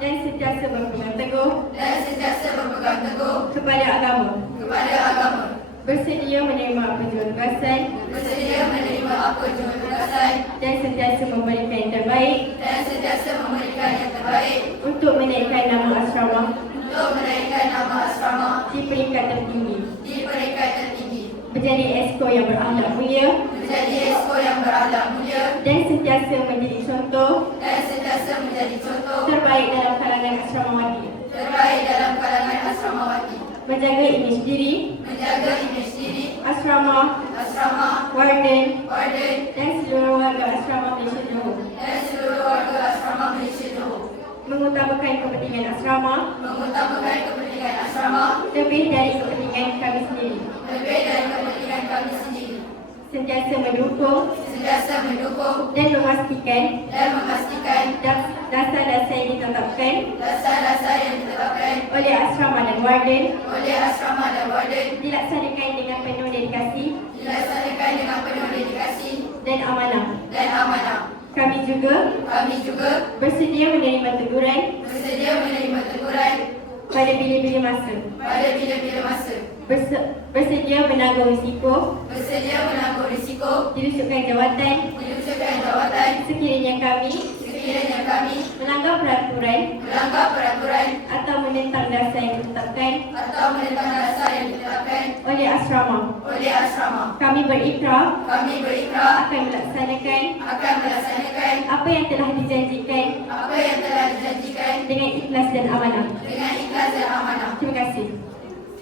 dan sentiasa berpegang teguh kepada kepada agama, bersedia menerima apa jua tugasan dan sentiasa memberikan yang terbaik untuk menaikkan nama asrama di peringkat tertinggi, menjadi esko yang berakhlak mulia dan sentiasa menjadi contoh terbaik dalam kalangan asramawati, menjaga imej diri, asrama, warden, dan seluruh warga asrama Malaysia Johor, mengutamakan kepentingan asrama lebih dari kepentingan kami sendiri, sentiasa mendukung dan memastikan dasar-dasar yang ditetapkan oleh asrama dan warden dilaksanakan dengan penuh dedikasi dan amanah. Kami juga bersedia menerima teguran pada bila-bila masa, bersedia menanggung risiko dilucutkan jawatan sekiranya kami melanggar peraturan atau menentang dasar yang ditetapkan oleh asrama. Kami berikrar akan melaksanakan apa yang telah dijanjikan dengan ikhlas dan amanah. Terima kasih.